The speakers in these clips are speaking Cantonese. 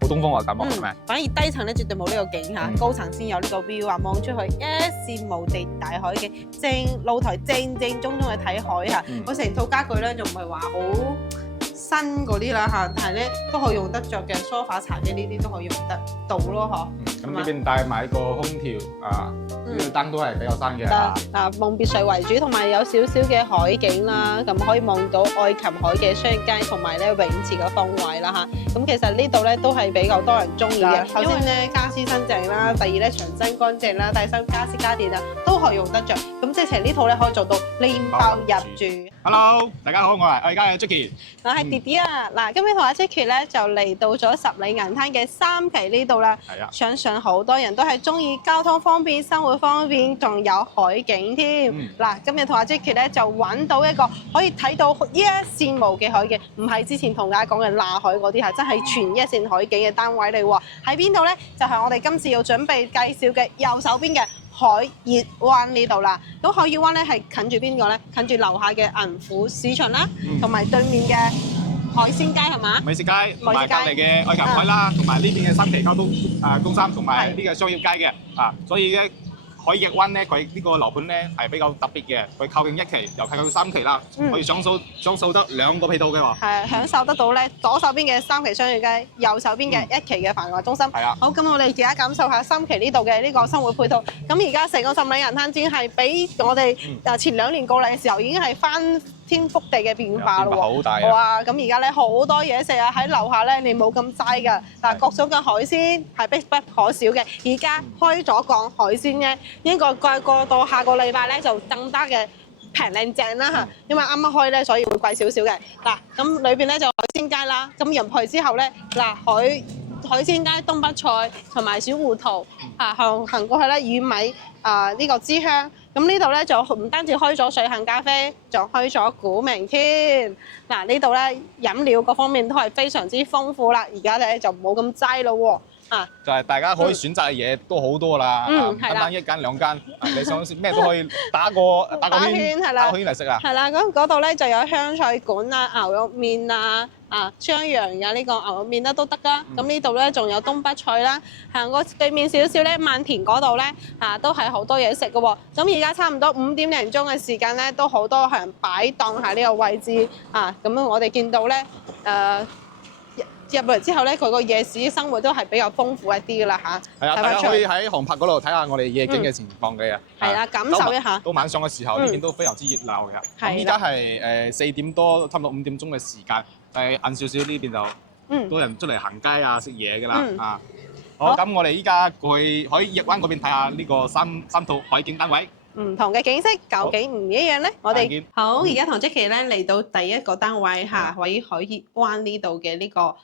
嚇。好東方嘅感覺係咪？反而低層咧絕對冇呢個景嚇，高層先有呢個 view 啊，望出去一線無地大海嘅正露台正宗嘅睇海嚇。我成套家具咧就唔係話好新嗰啲啦嚇，但係咧都可以用得着嘅，梳化茶几呢啲都可以用得到咯嗬。咁呢邊帶埋個空調啊，呢個燈都係比較新嘅嚇。嗱，望別墅為主，同埋有少少嘅海景啦，咁可以望到愛琴海嘅商業街同埋咧泳池嘅氛圍啦嚇。咁其實呢度咧都係比較多人中意嘅。首先咧家私新淨啦，第二咧牆身乾淨啦，第三家私家電啊都可以用得着。咁即係其實呢套咧可以做到拎包入住。Hello， 大家好，我而家係 Jackie。我係弟弟啊！嗱，今日同阿 Jackie 咧就嚟到咗十里銀灘嘅三期呢度啦。係啊，相信好多人都係中意交通方便、生活方便，仲有海景添。嗱，今日同阿 Jackie 咧就揾到一個可以睇到一線無嘅海景，唔係之前同大家講嘅罅海嗰啲係真係全一線海景嘅單位嚟喎。喺邊度咧？就係我哋今次要準備介紹嘅右手邊嘅海悅灣呢度啦。咁海悅灣咧係近住邊個咧？近住樓下嘅銀府市場啦，同埋對面嘅海鮮街係嘛？美食街同埋隔離嘅愛琴海啦，同埋呢邊嘅三期交通中心同埋呢個商業街嘅啊，所以咧海悅灣咧佢呢個樓盤咧係比較特別嘅，佢靠近一期又靠近三期啦，可以享受得兩個配套嘅喎。係享受得到咧，左手邊嘅三期商業街，右手邊嘅一期嘅繁華中心。係啊。好，咁我哋而家感受下三期呢度嘅呢個生活配套。咁而家成個十里銀灘已經係比我哋前2年過嚟嘅時候已經係翻天覆地嘅變化咯喎！好大啊！哇！咁而家咧好多嘢食啊，喺樓下咧你冇咁齋㗎。嗱，各種嘅海鮮係必不可少嘅。而家開咗講海鮮咧，應該過到下個禮拜咧就更加嘅平靚正啦嚇。因為啱啱開咧，所以會貴少少嘅。嗱，咁裏邊咧就海鮮街啦。咁入去之後咧，嗱海鮮街東北菜同埋小芋頭啊，行過去咧魚米呢個支香。咁呢度咧就唔單止開咗水行咖啡，仲開咗古明添。嗱，呢度咧飲料各方面都係非常之豐富啦。而家咧就冇咁齋咯喎。就係大家可以選擇嘅嘢都好多啦，唔單單一間兩間，你想食咩都可以打個圈嚟食啊。係啦，咁嗰度咧就有香菜館啊、牛肉麵啊、張揚嘅呢個牛肉麵啦都得㗎。咁呢度咧仲有東北菜啦，行過對面少少咧，萬田嗰度咧都係好多嘢食嘅喎。咁而家差唔多5點零鐘嘅時間咧，都好多人擺檔喺呢個位置咁我哋見到咧入嚟之後咧，佢個夜市生活都係比較豐富一啲㗎啦嚇。係啊，大家可以喺航拍嗰度睇下我哋夜景嘅情況嘅。係啦，感受一下。到晚上嘅時候，呢邊都非常之熱鬧嘅。咁依家係4點多，差唔多5點鐘嘅時間，但係晏少少呢邊就多人出嚟行街啊、食嘢㗎啦。好，咁我哋依家過去海悅灣嗰邊睇下呢個三套海景單位。唔同嘅景色究竟唔一樣咧？我哋好而家同 Jackie 咧嚟到第一個單位嚇，位於海悅灣呢度嘅呢個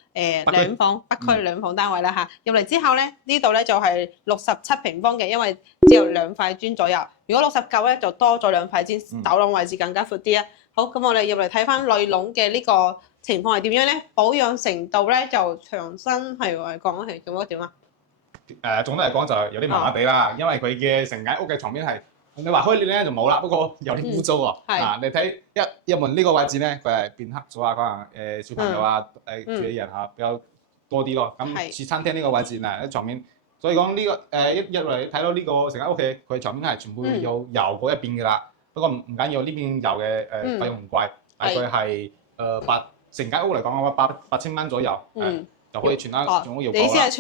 兩房北區兩房單位啦嚇。入嚟之後咧，呢度咧就係67平方嘅，因為只有2塊磚左右。如果69咧，就多咗2塊磚，走廊位置更加闊啲啊。好，咁我哋入嚟睇翻內籠嘅呢個情況係點樣咧？保養程度咧就牆身係講係做乜點啊？總體嚟講就有啲麻麻地啦，因為佢嘅成間屋嘅床面係。你話開裂咧就冇啦，不過有啲污糟喎。你睇入門呢個位置咧，佢係變黑咗啊，可能小朋友住嘅人比較多啲咯。咁似餐廳呢個位置嗱，啲床面，所以講呢個一入嚟睇到呢個成間屋企，佢床面係全部有油嗰一邊㗎啦。不過唔緊要，呢邊油嘅費用唔貴，大概係成間屋嚟講嘅話8千蚊左右。就可以全屋搖過啦。你意思係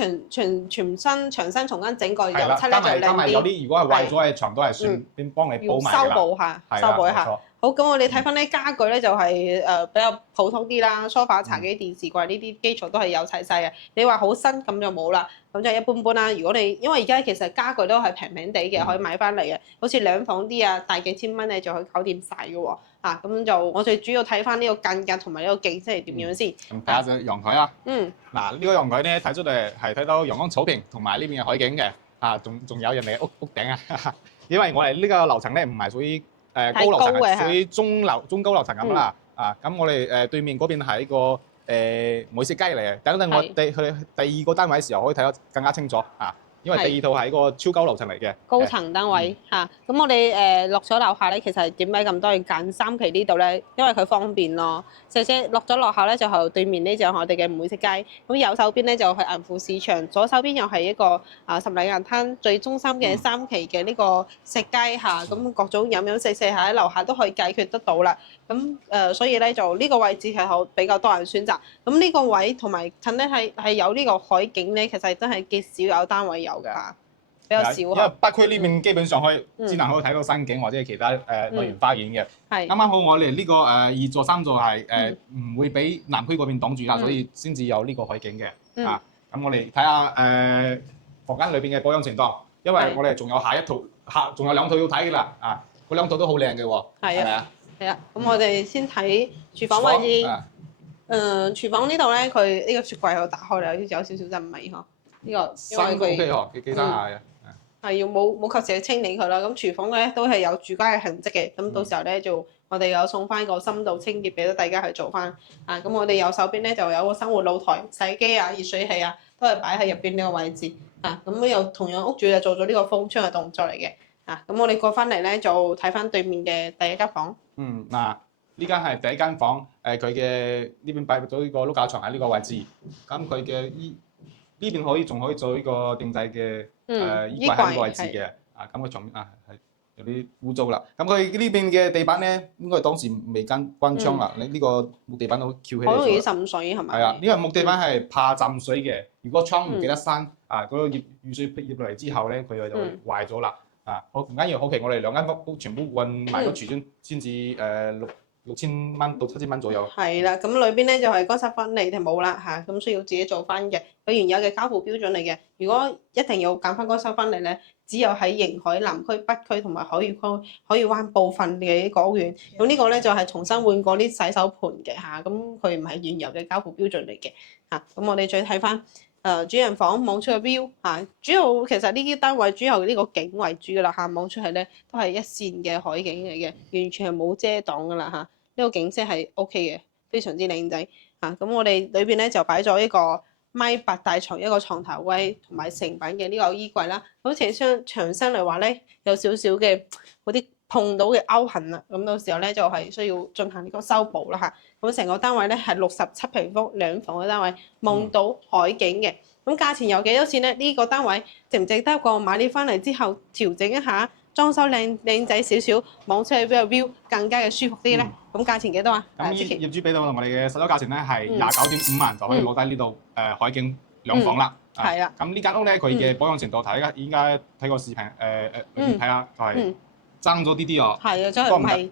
全身牆身重新整個油漆咧就靚啲。加埋有啲如果係壞咗嘅牆都係算邊幫你補埋㗎啦。修補一下。好，咁我哋睇翻啲家具咧就係比較普通啲啦，梳化、茶几、電視櫃呢啲基礎都係有齊晒嘅。你話好新咁就冇啦，咁就一般般啦。如果你因為而家其實家具都係平平地嘅，可以買翻嚟嘅，好似兩房啲啊，大幾千蚊你就可以搞掂晒嘅喎。咁就我最主要睇翻呢個間隔同埋呢個景色係點樣先。咁睇下隻陽台啊。嗱呢個陽台咧睇出嚟係睇到陽光草坪同埋呢邊嘅海景嘅。仲有人哋嘅屋頂啊，因為我哋呢個樓層咧唔係屬於高樓層，屬於中高樓層咁啦。咁我哋對面嗰邊係一個美食街嚟嘅。等我哋去第2個單位嘅時候可以睇得更加清楚。因為第二套係一個超高樓層嚟嘅高層單位嚇。咁我哋落咗樓下咧，其實點解咁多人揀3期呢度咧？因為佢方便咯。直接落咗樓下咧，就係對面呢就係我哋嘅美食街。咁右手邊咧就係銀富市場，左手邊又係一個十里銀灘最中心嘅3期嘅呢個食街嚇。咁各種飲飲食食喺樓下都可以解決得到啦。咁所以咧就呢個位置係好比較多人選擇。咁呢個位同埋近咧係有呢個海景咧，其實真係極少有單位有㗎嚇，比較少。因為北區呢邊基本上只能可以睇到新景或者係其他樂園花園嘅。啱啱好我哋呢個2座3座係唔會俾南區嗰邊擋住啦，所以先至有呢個海景嘅。咁我哋睇下房間裏邊嘅保養情況，因為我哋仲有仲有2套要睇㗎啦。嗰2套都好靚嘅喎，係咪啊？係啊，咁我哋先睇廚房位置。廚房呢度咧，佢呢個雪櫃又打開啦，有少少陣味呵。呢個新 OK 呵，幾新下嘅。係要冇及時去清理佢啦。咁廚房咧都係有住家嘅痕跡嘅。咁到時候咧我哋有送翻個深度清潔俾到大家去做翻。咁我哋右手邊咧就有個生活露台、洗衣機熱水器都係擺喺入邊呢個位置。咁又同樣屋主就做咗呢個封窗嘅動作嚟嘅。咁我哋過翻嚟咧就睇翻對面嘅第一間房。呢間係第一間房，佢嘅呢邊擺咗呢個碌架床喺呢個位置，咁佢嘅呢邊仲可以做呢個定制嘅衣櫃喺呢個位置嘅。咁個床係有啲污糟啦。咁佢呢邊嘅地板咧，應該當時未關窗啦。你呢個木地板都翹起嚟咗。好容易滲水係咪？係啊，因為木地板係怕浸水嘅。如果窗唔記得閂，嗰個雨水入落嚟之後咧，佢就壞咗啦。好唔緊要，好奇我哋2間屋全部換埋個瓷磚先至6000蚊到7000蚊左右。係啦，咁裏邊咧就係乾濕分離就冇啦嚇，咁需要自己做翻嘅。佢原有嘅交付標準嚟嘅。如果一定要揀翻乾濕分離咧，只有喺迎海南區、北區同埋海怡灣部分嘅個屋苑。咁呢個咧就係重新換過啲洗手盤嘅嚇，咁佢唔係原有嘅交付標準嚟嘅嚇。咁我哋再睇翻主人房望出嘅 view 主要其實呢啲單位主要呢個景為主噶啦嚇，望出去咧都係一線嘅海景嚟嘅，完全係冇遮擋噶啦嚇。呢個景色係 OK 嘅，非常之靚仔咁我哋裏邊咧就擺咗一個1.8大床，一個床頭櫃同埋成品嘅呢個衣櫃啦。好似牆身嚟話咧，有少少嘅嗰啲碰到嘅勾痕啦。咁到時候咧就係需要進行呢個修補啦嚇。咁成個單位咧係67平方2房嘅單位，望到海景嘅。咁價錢有幾多錢咧？呢個單位值唔值得過買啲翻嚟之後調整一下？裝修靚仔少少，望出去比較 view 更加嘅舒服啲咧。咁價錢幾多啊？咁業主俾到我哋嘅實質價錢咧係29.5萬，就可以攞低呢度海景2房啦。係啊。咁呢間屋咧，佢嘅保養程度依家睇個視頻睇下就係爭咗啲啲哦。係啊，真係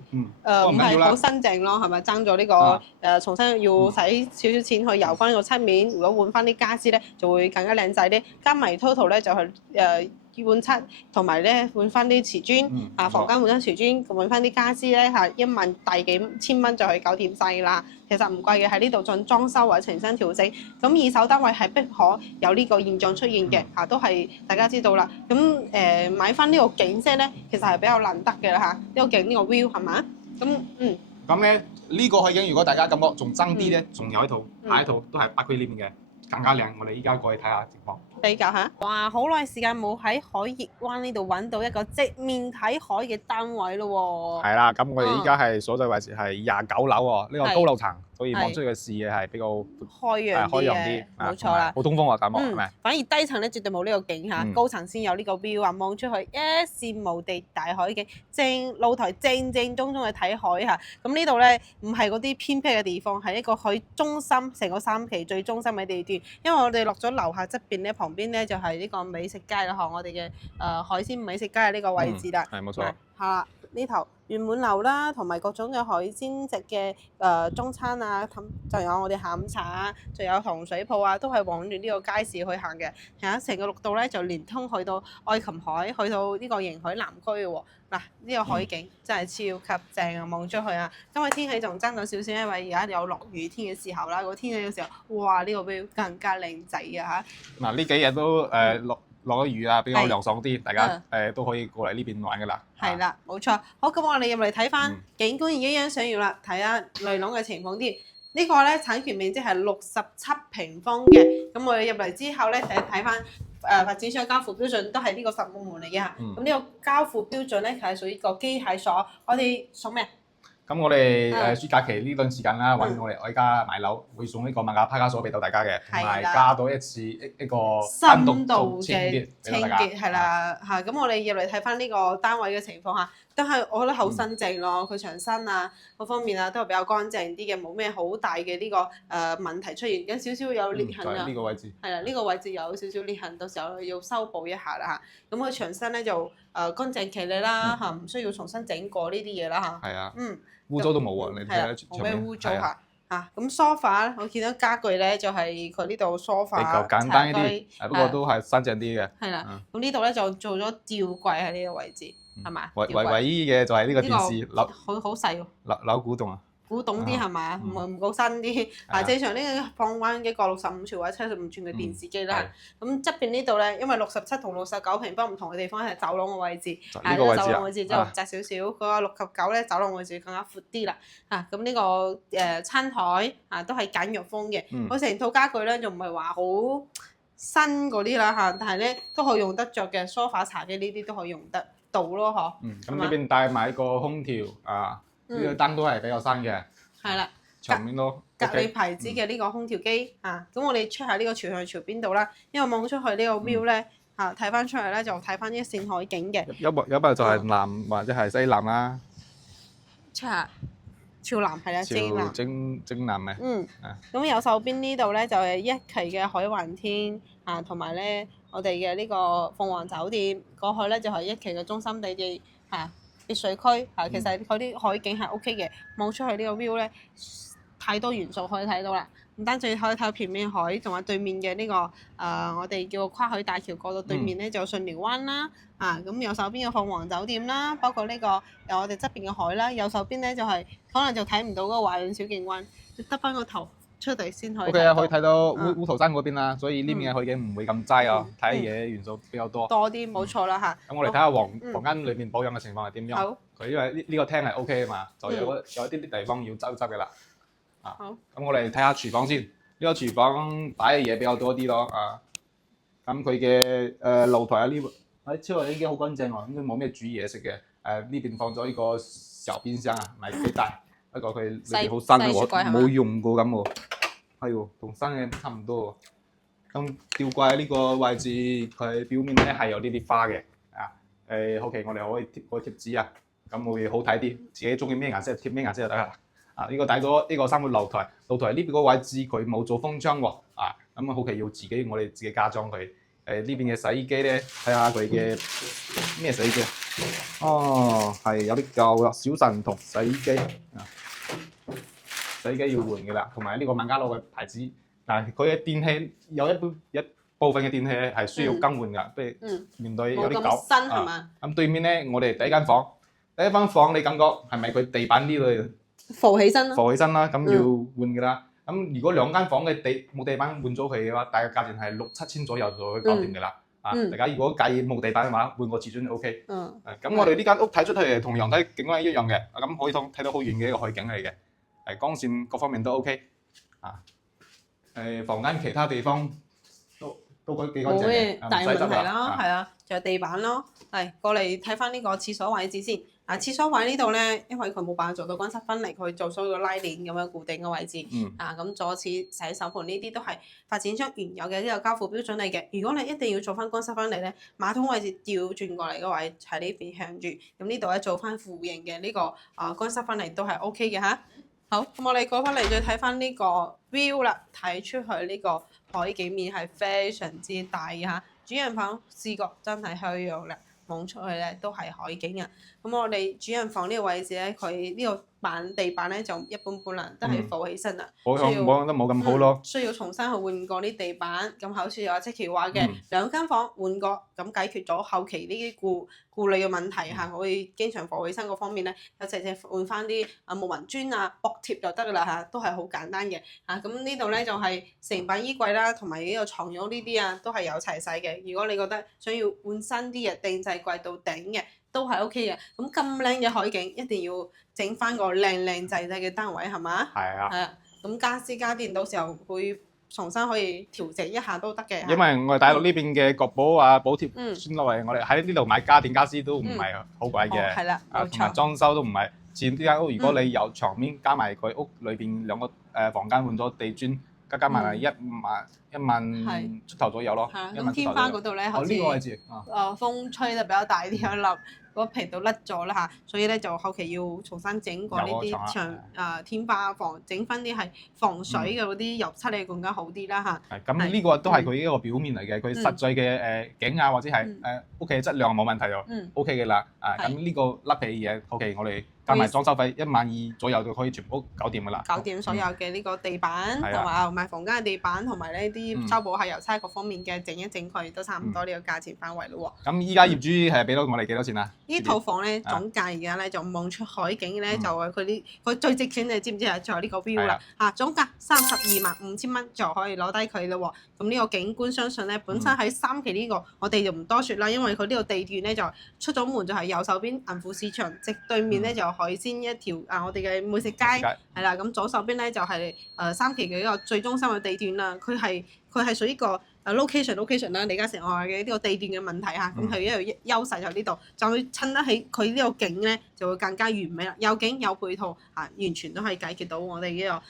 唔係好新淨咯，係咪爭咗呢個重新要使少少錢去油翻個漆面，如果換翻啲家私咧，就會更加靚仔啲。加埋 total 咧就係換漆同埋咧換翻啲瓷磚，房間換翻瓷磚，換翻啲家私咧1萬大幾千蚊就可以搞掂晒啦。其實唔貴嘅，喺呢度進裝修或者重新調整。咁二手單位係不可有呢個現象出現嘅都係大家知道啦。咁買翻呢個景色咧，其實係比較難得嘅啦嚇。呢個景呢個 view 係嘛？咁咧呢個海景，如果大家感覺仲爭啲咧，仲有一套，下一套都係北區呢邊嘅，更加靚。我哋依家過去睇下情況。比較下，哇！好耐時間冇喺海怡灣呢度揾到一個直面睇海嘅單位咯喎。係啦，咁我哋依家係所在位置係29樓喎，呢個高樓層，所以望出去嘅視野係比較開揚啲，冇錯啦，好通風喎，感覺係咪？反而低層咧絕對冇呢個景嚇，高層先有呢個 view 望出去一線無地大海景，正露台正宗嘅睇海嚇。咁呢度咧唔係嗰啲偏僻嘅地方，係一個海中心，成個3期最中心嘅地段。因為我哋落咗樓下側邊咧，旁邊咧就係呢個美食街啦，我哋嘅海鮮美食街喺呢個位置啦。係冇錯。嚇呢頭圓滿樓啦，同埋各種嘅海鮮食嘅中餐仲有我哋下午茶仲有糖水鋪都係往住呢個街市去行嘅。成個綠道咧就連通去到愛琴海，去到呢個迎海南區嘅喎。嗱，呢個海景真係超級正啊！望出去今日天氣仲爭咗少少，因為而家有落雨天嘅時候啦。個天氣嘅時候，哇！呢個 view 更加靚仔啊嚇！嗱，呢幾日都落咗雨比較涼爽啲，大家都可以過嚟呢邊玩噶啦。係啦，冇錯。好，咁我哋入嚟睇翻景觀已經想要啦，睇下內籠嘅情況啲。呢個咧產權面積係67平方嘅。咁我哋入嚟之後咧，睇翻發展商交付標準都係呢個實木門嚟嘅嚇。咁呢個交付標準咧，佢係屬於個機械鎖。我哋送咩？咁我哋暑假期呢段時間啦，揾我哋愛家買樓，會送呢個萬雅拍卡鎖俾到大家嘅，同埋加多一次一個單獨清潔俾大家。係啦嚇，咁我哋入嚟睇翻呢個單位嘅情況下，都係我覺得好新淨咯，佢牆身啊各方面啊都係比較乾淨啲嘅，冇咩好大嘅呢個問題出現，有少少有裂痕啊。呢個位置係啦，呢個位置有少少裂痕，到時候要修補一下啦嚇。咁佢牆身咧就乾淨企理啦嚇，唔需要重新整過呢啲嘢啦嚇。係啊。嗯。污糟都冇喎，你睇下冇咩污糟嚇嚇。咁梳化我見到家具咧就係佢呢度梳化比較簡單一啲，不過都係新淨啲嘅。係啦，咁呢度咧就做咗吊櫃喺呢個位置，係嘛？唯一嘅就係呢個電視扭，好細喎，扭古董啊！古董啲係嘛？唔夠新啲。正常呢個放翻一個65吋或者75吋嘅電視機啦。咁側邊呢度咧，因為67同69平方唔同嘅地方係走廊嘅位置，呢個位置走廊位置就窄少少。嗰個6及9咧，走廊位置更加闊啲啦。咁呢個餐台都係簡約風嘅。佢成套家具咧就唔係話好新嗰啲啦嚇，但係咧都可以用得着嘅，梳化茶几呢啲都可以用得到咯嗬。咁呢邊帶埋個空調啊。呢個燈都係比較新嘅，係啦，牆面都格力牌子嘅呢個空調機咁我哋 check 下呢個朝向朝邊度啦，因為望出去呢個 view 咧睇翻出嚟咧就睇翻一線海景嘅。有冇就係南或者係西南啦。check 下朝南係啦，正南嘅。咁右手邊呢度咧就係一期嘅海環天同埋咧我哋嘅呢個鳳凰酒店過去咧就係一期嘅中心地嘅別墅區其實佢啲海景係 OK 嘅，望出去呢個 view 咧，太多元素可以睇到啦。唔單止可以睇到平面海，同埋對面嘅呢個我哋叫跨海大橋過到對面咧就順寮灣啦。咁右手邊有鳳凰酒店啦，包括呢個有我哋側邊嘅海啦。右手邊咧就係可能就睇唔到嗰個華潤小徑灣，得翻個頭出嚟先可以。OK 啊，可以睇到烏頭山嗰邊啦，所以呢邊嘅海景唔會咁齋啊，睇嘢元素比較多。多啲冇錯啦嚇。咁我哋睇下房間裏面保養嘅情況係點樣。好。佢因為呢個廳係 OK 啊嘛，就有一啲地方要執一執嘅啦。好。咁我哋睇下廚房先，呢個廚房擺嘅嘢比較多啲咯。咁佢嘅露台呢超嚟已經好乾淨喎，應該冇咩煮嘢食嘅。呢邊放咗呢個小冰箱唔係幾大，不過佢裏邊好新喎，冇用過咁喎。係喎，同新嘅差唔多喎。咁吊櫃呢個位置，佢表面咧係有呢啲花嘅。OK，我哋可以貼個貼紙啊，咁會好睇啲。自己中意咩顏色貼咩顏色就得啦。呢個睇咗呢個三個露台，露台呢邊個位置佢冇做風窗喎。咁好奇要我哋自己加裝佢。呢邊嘅洗衣機咧，睇下佢嘅咩洗衣機係有啲舊啦，小神童洗衣機洗衣機要換嘅啦，同埋呢個萬家樂嘅牌子。佢嘅電器有一部分嘅電器係需要更換㗎，譬如面對有啲舊。新係嘛？咁對面咧，我哋第一間房你感覺係咪佢地板呢度浮起身啦？咁要換㗎啦。咁如果兩間房嘅冇地板換咗佢嘅話，大概價錢係6-7千左右就可以搞掂㗎啦。大家如果介意冇地板嘅話，換個瓷磚就 OK。咁我哋呢間屋睇出去同陽台景觀一樣嘅，咁可以睇到好遠嘅一個海景嚟嘅，光線各方面都 OK。房間其他地方都幾乾淨嘅，冇咩大問題啦，係啊，仲有地板咯。過嚟睇翻呢個廁所位置先。廁所位呢度咧，因為佢冇辦法做到乾濕分離，佢做咗個拉鏈咁樣固定嘅位置。咁左廁洗手盆呢啲都係發展商原有嘅呢個交付標準嚟嘅。如果你一定要做翻乾濕分離咧，馬桶位置調轉過嚟嘅位喺呢邊向住，咁呢度咧做翻弧形嘅呢個乾濕分離都係 OK 嘅嚇。好，咁我哋過翻嚟再睇翻呢個 view 啦，睇出去呢個海景面係非常之大嘅嚇。主人房視覺真係虛弱啦。望出去咧都係海景啊！咁我哋主人房呢個位置咧，佢呢個地板咧就一般般啦，都係浮起身啦，保養得冇咁好咯。需要重新去換過啲地板。咁好似有阿積奇話嘅，兩間房換過，咁解決咗後期呢啲顧慮嘅問題嚇。我哋經常浮起身嗰方面咧，有直接換翻啲木紋磚薄貼就得噶啦嚇，都係好簡單嘅嚇。咁呢度咧就係成品衣櫃啦，同埋呢個床褥呢啲都係有齊晒嘅。如果你覺得想要換新啲嘅定制櫃到頂嘅，都係 OK 嘅。咁靚嘅海景，一定要整翻個靚仔嘅單位係嘛？係啊。咁家私家電到時候會重新可以調整一下都得嘅。因為我哋大陸呢邊嘅國保啊補貼嗯算落嚟，我哋喺呢度買家電家私都唔係好貴嘅，係啦，冇錯。同埋裝修都唔係。似呢間屋，如果你有牆面加埋佢屋裏邊兩個房間換咗地磚，加埋係1萬出頭左右咯。係咁天花嗰度咧，好似呢個位置風吹得比較大啲，可能嗰皮都甩咗啦嚇，所以咧就後期要重新整過呢啲牆天花整翻啲係防水嘅嗰啲油漆咧更加好啲啦嚇。係咁呢個都係佢一個表面嚟嘅，佢實際嘅景啊或者係屋企嘅質量冇問題就 OK 嘅啦。咁呢個甩皮嘢後期我哋加埋裝修費1萬2左右就可以全部搞掂㗎啦。搞掂所有嘅呢個地板同埋房間嘅地板同埋呢啲修補下油漆各方面嘅整一整佢都差唔多呢個價錢範圍咯喎。咁依家業主係俾到我哋幾多錢啊？呢套房咧總價而家咧就望出海景咧就係佢最值錢你知唔知啊？就係呢個 view 啦嚇，總價325000蚊就可以攞低佢咯喎。咁呢個景觀相信咧本身喺三期呢個我哋就唔多説啦，因為佢呢個地段咧就出咗門就係右手邊銀富市場，直對面咧就海鮮一條我哋嘅美食街係啦。咁左手邊咧就係三期嘅一個最中心嘅地段啦。佢係屬於一個location 啦，李嘉誠話嘅呢個地段嘅問題嚇，咁佢一個優勢就喺呢度，就會襯得起佢呢個景咧就會更加完美啦。有景有配套嚇，完全都可以解決到我哋呢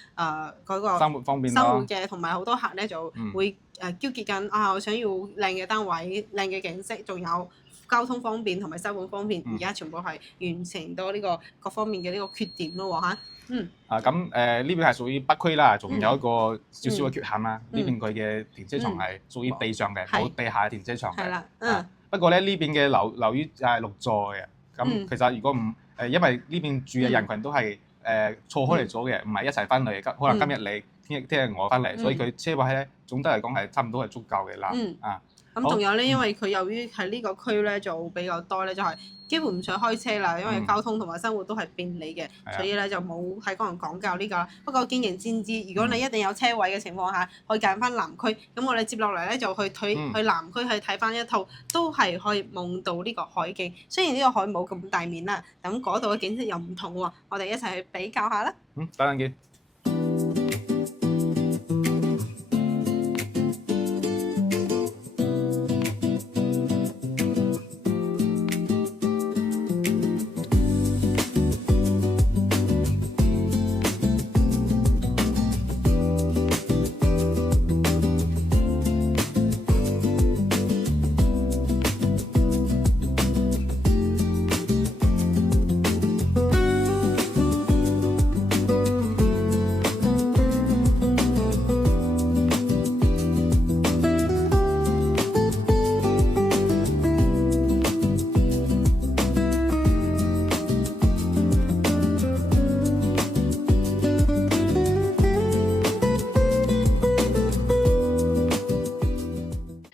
個嗰個生活方面生活嘅，同埋好多客咧就會糾結緊我想要靚嘅單位、靚嘅景色，仲有交通方便同埋收款方面，而家全部係完成到呢個各方面嘅呢個缺點咯喎嚇。咁呢邊係屬於北區啦，仲有一個少少嘅缺陷啦。呢邊佢嘅停車場係屬於地上嘅，冇地下嘅停車場嘅。係啦，不過咧呢邊嘅樓宇係6座嘅。咁其實如果因為呢邊住嘅人群都係錯開嚟咗嘅，唔係一齊翻嚟，可能今日你，聽日我翻嚟，所以佢車位咧總體嚟講係差唔多係足夠嘅啦。咁仲有咧，因為佢由於喺呢個區咧就比較多咧，就係基本唔想開車啦，因為交通同埋生活都係便利嘅，所以咧就冇喺嗰度講究呢個。不過見仁見智，如果你一定有車位嘅情況下，可以揀翻南區。咁我哋接落嚟咧就去南區去睇翻一套，都係可以望到呢個海景。雖然呢個海冇咁大面啦，咁嗰度嘅景色又唔同喎。我哋一齊去比較下啦。等陣見。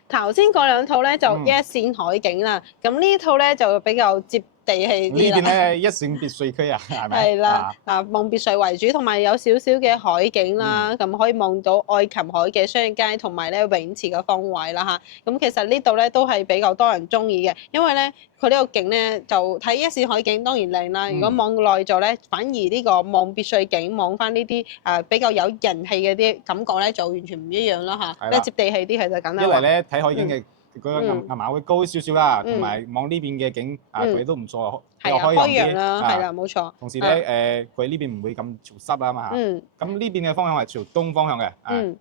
頭先嗰兩套咧就一線海景啦，咁呢套咧就比較接地氣啲啦。呢邊咧一線別墅區啊，係咪？係啦，望別墅為主，同埋有少少嘅海景啦，咁可以望到愛琴海嘅商業街同埋咧泳池嘅方位啦嚇。咁其實呢度咧都係比較多人中意嘅，因為咧佢呢個景咧就睇一線海景當然靚啦。如果望耐咗咧，反而呢個望別墅景望翻呢啲比較有人氣嘅啲感覺咧，就完全唔一樣啦嚇，比較接地氣啲其實緊啦。因為咧睇海景嘅嗰個銀碼會高少少啦，同埋望呢邊嘅景佢都唔錯，比較開揚啦，係啦，冇錯。同時咧佢呢邊唔會咁潮濕啊嘛嚇。咁呢邊嘅方向係朝東方向嘅，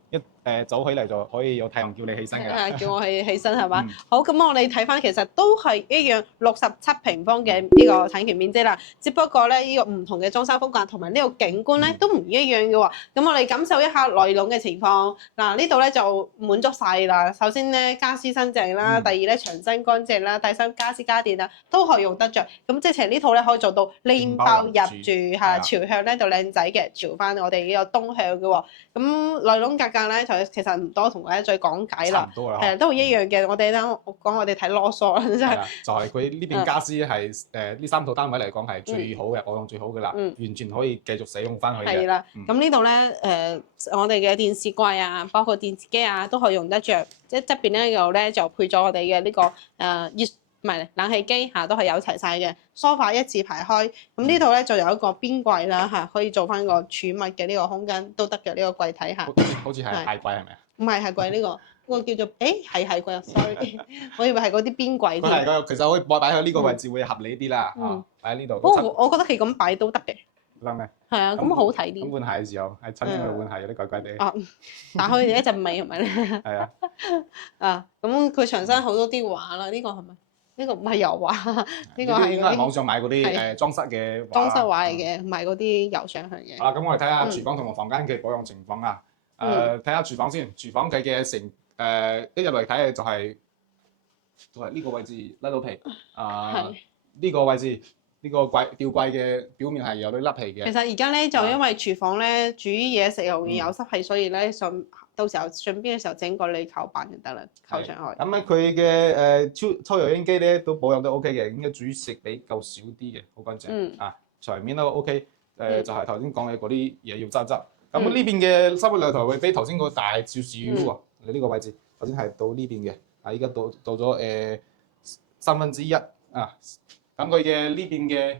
走起嚟就可以有太陽叫你起身嘅。叫我起身係嘛？好，咁我哋睇翻其實都係一樣67平方嘅呢個產權面積啦，只不過咧呢個唔同嘅裝修風格同埋呢個景觀咧都唔一樣嘅喎。咁我哋感受一下內籠嘅情況。嗱呢度咧就滿足晒啦。首先咧家私新淨啦，第二咧牆身乾淨啦，第三家私家電啊都可以用得着。咁即係呢套咧可以做到拎包入住嚇，朝向咧就靚仔嘅，朝翻我哋呢個東向嘅喎。咁內籠格咧其實唔多同大家再講解啦，係都一樣嘅。我哋我哋睇囉嗦啦，真係。就係佢呢邊家私係呢3套單位嚟講係最好嘅，我用最好嘅啦，完全可以繼續使用翻佢嘅。係啦，咁呢度咧我哋嘅電視櫃啊，包括電視機啊，都可以用得着。即係側邊咧又咧就配咗我哋嘅呢個唔係冷氣機都係有齊晒嘅，sofa 一字排開。咁呢度咧就有一個邊櫃啦可以做翻個儲物嘅呢個空間都得嘅呢個櫃體好似係蟹櫃係咪啊？唔係蟹櫃呢個，呢個叫做係蟹櫃啊，sorry，我以為係嗰啲邊櫃添。佢係個其實可以擺喺呢個位置會合理啲啦，擺喺呢度。不過我覺得佢咁擺都得嘅。得咩？係啊，咁好睇啲。咁換鞋嘅時候喺親戚度換鞋有啲怪怪地。打開一陣味係咪咧？係啊。咁佢牆身好多啲畫啦，呢個係咪？呢個唔係油畫，呢個係應該係網上買嗰啲裝飾嘅裝飾畫嚟嘅，唔係嗰啲油上去嘅。咁我哋睇下廚房同埋房間嘅保養情況啊。睇下廚房先，廚房佢嘅一入嚟睇就係呢個位置甩到皮。呢個位置。呢個吊櫃嘅表面係有啲甩皮嘅。其實而家咧就因為廚房咧煮嘢食又容易有濕氣，所以咧到時候順便嘅時候整個瀝球板就得啦，扣上去。咁佢嘅抽油煙機咧都保養都 OK 嘅，應該煮食比較少啲嘅，好乾淨。牆面都 OK。就係頭先講嘅嗰啲嘢要執。咁呢邊嘅生活陽台會比頭先個大少少喎。你呢個位置頭先係到呢邊嘅，依家到咗1/3咁佢嘅呢邊嘅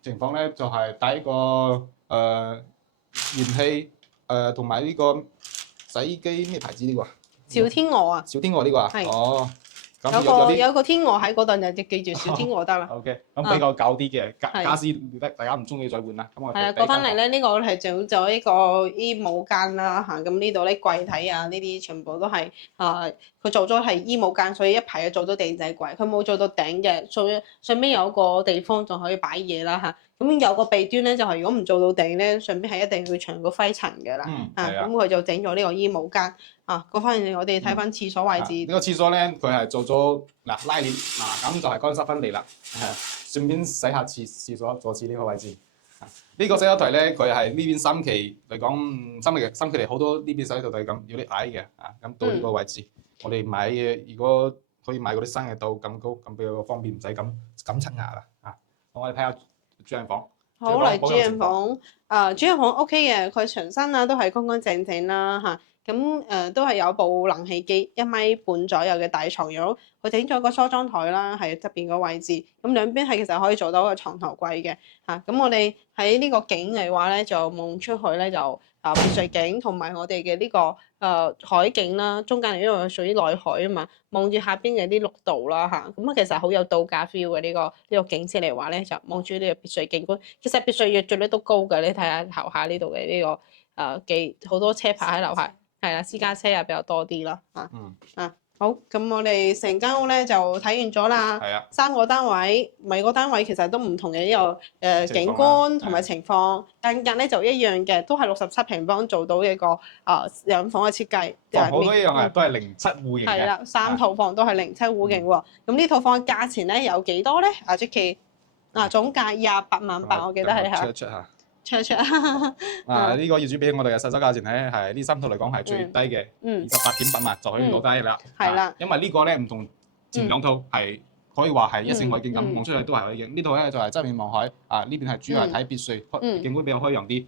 情況咧，就係帶一個燃氣同埋呢個洗衣機咩牌子呢個啊？小天鵝啊！小天鵝呢個啊？係。咁有個天鵝喺嗰度，就記住小天鵝得啦。OK， 咁比較舊啲嘅家私，大家唔中意再換啦。咁我係過翻嚟咧，呢個係做咗一個衣帽間啦咁呢度咧櫃體呢啲全部都係佢做咗係衣帽間，所以一排做咗定製櫃，佢冇做到頂嘅，上邊有個地方仲可以擺嘢啦咁有個弊端咧，就係如果唔做到頂咧，上邊係一定會長個灰塵嘅啦。咁佢就整咗呢個衣帽間。嗰方面我哋睇翻廁所位置。呢個廁所咧，佢係做咗拉鏈咁就係乾濕分離啦。順便洗下廁所坐廁呢個位置。呢個洗手台咧，佢係呢邊三期嚟講，三期嚟好多呢邊洗手台咁有啲矮嘅咁到呢個位置，我哋買嘢如果可以買嗰啲新嘅到咁高，咁比較方便，唔使咁刷牙啦。我哋睇下主人房。好嚟主人房，主人房 OK 嘅，佢牆身都係乾乾淨淨啦咁都係有部冷氣機，1.5米左右嘅大床褥，佢整咗個梳妝台啦，係側邊個位置。咁兩邊係其實可以做到個床頭櫃嘅咁我哋喺呢個景嘅話咧，就望出去咧就別墅景同埋我哋嘅呢個海景啦。中間因為屬於內海啊嘛，望住下邊嘅啲綠道啦咁其實好有度假 feel 嘅呢個景色嚟話咧，就望住呢個別墅景觀。其實別墅嘅最率都高嘅，你睇下樓下呢度嘅呢個好多車牌喺樓下。係啦，私家車比較多啲啦好，咁我哋成間屋咧就睇完咗啦。3個單位，每個單位其實都唔同嘅呢個景觀同埋情況，間咧就一樣嘅，都係67平方做到一個兩房嘅設計。好多一樣嘅，都係07戶型嘅。係啦，3套房都係07戶型喎。咁呢套房嘅價錢咧有幾多咧？Jackie 總價28.8萬，我記得係出呢個業主俾我哋嘅實質價錢咧，係呢3套嚟講係最低嘅，28.8萬就可以攞低啦。係啦，因為呢個咧唔同前兩套係可以話係一線海景咁望出去都係海景，呢套咧就係側面望海呢邊係主要係睇別墅，景觀比較開揚啲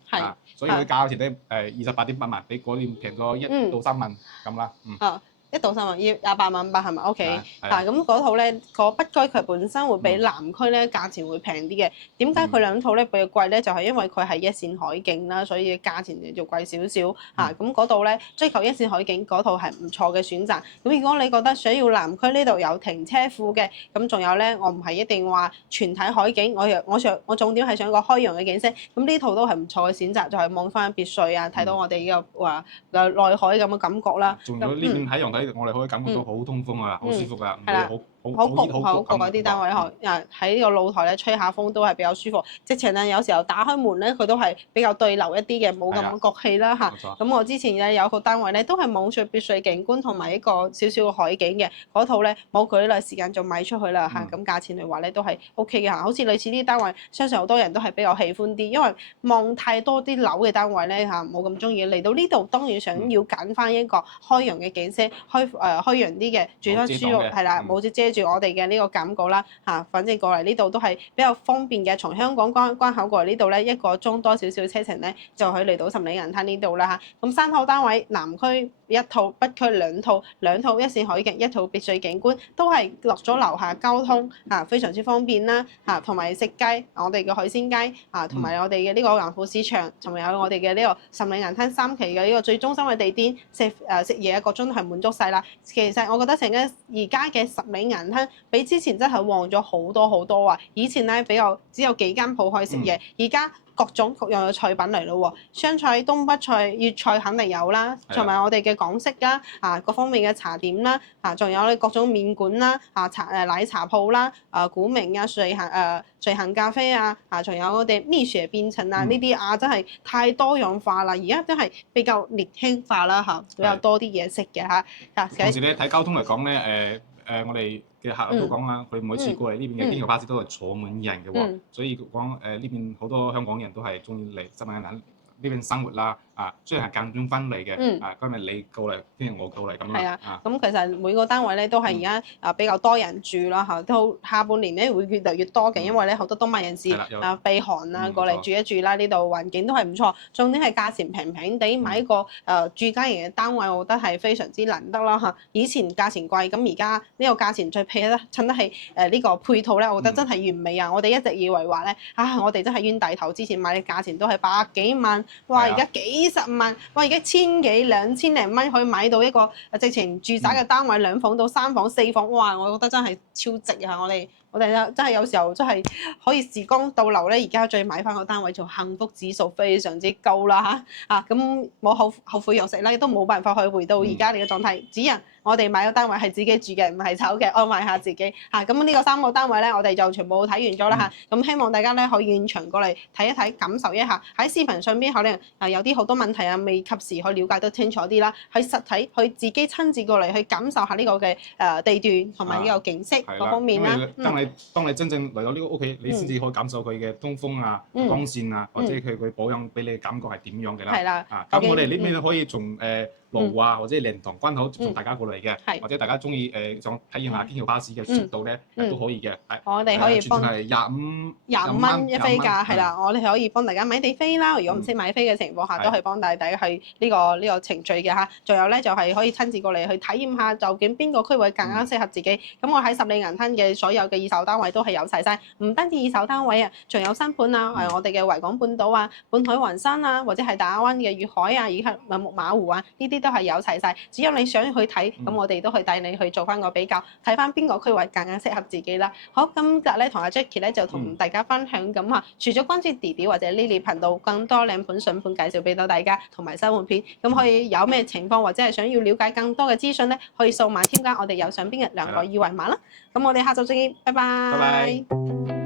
所以佢價錢咧28.8萬，比嗰邊平咗1到3萬咁啦。1到3萬要28.8係咪 ？OK，咁嗰套咧個北區佢本身會比南區咧價錢會平啲嘅。點解佢兩套咧比較貴咧？就係因為佢係一線海景啦，所以價錢就貴少少咁嗰度咧追求一線海景嗰套係唔錯嘅選擇。咁如果你覺得想要南區呢度有停車庫嘅，咁仲有咧，我唔係一定話全體海景，我重點係想個開揚嘅景色。咁呢套都係唔錯嘅選擇，就係望翻別墅睇到我哋呢個內海咁嘅感覺啦。仲有呢邊喺陽台。我哋可以感覺到好通風啊，好舒服啊，好焗好嗰啲單位喺呢個露台咧吹下風都係比較舒服。直情咧有時候打開門咧，佢都係比較對流一啲嘅，冇咁焗氣啦咁我之前咧有個單位咧都係望住別墅景觀同埋一個少少嘅海景嘅嗰套咧，冇舉例時間就賣出去啦咁價錢嚟話咧都係 OK 嘅好似類似呢啲單位，相信好多人都係比較喜歡啲，因為望太多啲樓嘅單位咧冇咁中意。嚟到呢度當然想要揀翻一個開揚嘅景色，開揚啲嘅住得舒服係啦，冇遮住住我哋嘅呢個簡稿啦嚇，反正過嚟呢度都係比較方便嘅，從香港關口過嚟呢度咧1個鐘多少少車程咧就可以嚟到十里銀灘呢度啦嚇。咁3套單位，南區1套，北區2套，2套一線海景，1套別墅景觀，都係落咗樓下交通非常之方便啦嚇，同埋食街，我哋嘅海鮮街同埋我哋嘅呢個銀庫市場，同埋有我哋嘅呢個十里銀灘3期嘅呢個最中心嘅地點，食嘢1個鐘都係滿足晒啦。其實我覺得成個而家嘅十里銀灘比之前真係旺咗好多好多啊！以前咧比較只有幾間鋪可以食嘢，而家各種各樣嘅菜品嚟咯喎，湘菜、東北菜、粵菜肯定有啦，同埋我哋嘅港式啦，各方面嘅茶點啦，仲有各種麵館啦，奶茶鋪啦，古茗啊、隨行咖啡啊，仲有我哋蜜雪冰城啊，呢啲真係太多樣化啦！而家真係比較年輕化啦嚇，比較多啲嘢食嘅嚇。同時咧睇交通嚟講咧，我哋嘅客人都講啦，佢每次過嚟呢邊嘅京葉巴士都係坐滿人嘅喎，所以講呢邊好多香港人都係中意嚟十里銀灘呢邊生活啦。雖然係間中分嚟嘅，今日你過嚟，聽日我過嚟咁係咁其實每個單位咧都係而家比較多人住啦嚇，到下半年咧會越嚟越多嘅，因為咧好多東馬人士避寒啊過嚟住一住啦，呢度環境都係唔錯，重點係價錢平平地買一個住家型嘅單位，我覺得係非常之難得啦嚇。以前價錢貴，咁而家呢個價錢最襯得起呢個配套咧，我覺得真係完美啊！我哋一直以為話咧我哋真係冤大頭，之前買嘅價錢都係百幾萬，哇！而家幾十萬，哇！而家千幾2000零蚊可以買到一個直情住宅嘅單位，2房到3房4房，哇！我覺得真係超值啊！我哋真係有時候真係可以時光倒流咧，而家再買翻個單位，就幸福指數非常之高啦嚇咁冇後悔藥食啦，亦都冇辦法去回到而家你嘅狀態。只人我哋買個單位係自己住嘅，唔係炒嘅，安慰下自己咁呢個3個單位咧，我哋就全部睇完咗啦咁希望大家咧可以現場過嚟睇一睇，感受一下。喺視頻上邊可能有啲好多問題未及時去了解得清楚啲啦，喺實體去自己親自過嚟去感受下呢個嘅地段同埋呢個景色各方面啦。當你真正嚟到呢個屋企，你先至可以感受佢嘅通風光線或者佢保養俾你嘅感覺係點樣嘅啦。係啦。咁我哋呢邊都可以從羅湖或者蓮塘關口送大家過嚟嘅，或者大家中意想體驗下京葉巴士嘅速度咧，都可以嘅。我哋可以幫係25蚊一飛價，係啦，我哋可以幫大家買地飛啦。如果唔識買飛嘅情況下，都可以幫大家去呢個程序嘅嚇。仲有咧就係可以親自過嚟去體驗下究竟邊個區位更加適合自己。咁我喺十里銀灘嘅所有嘅二手單位都係有齊晒，唔單止二手單位仲有新盤我哋嘅維港半島半海雲山或者係大亞灣嘅粵海以及木馬湖呢啲都係有齊晒。只要你想去睇，咁我哋都去帶你去做翻個比較，睇翻邊個區位更加適合自己啦。好，今日咧同阿 Jackie 咧就同大家分享咁除咗關注弟弟或者 Lily 頻道，更多靚盤筍盤介紹俾到大家，同埋新換片。咁可以有咩情況或者係想要了解更多嘅資訊咧，可以掃碼添加我哋右上邊嘅2個二維碼啦。咁我哋下週再見，拜拜。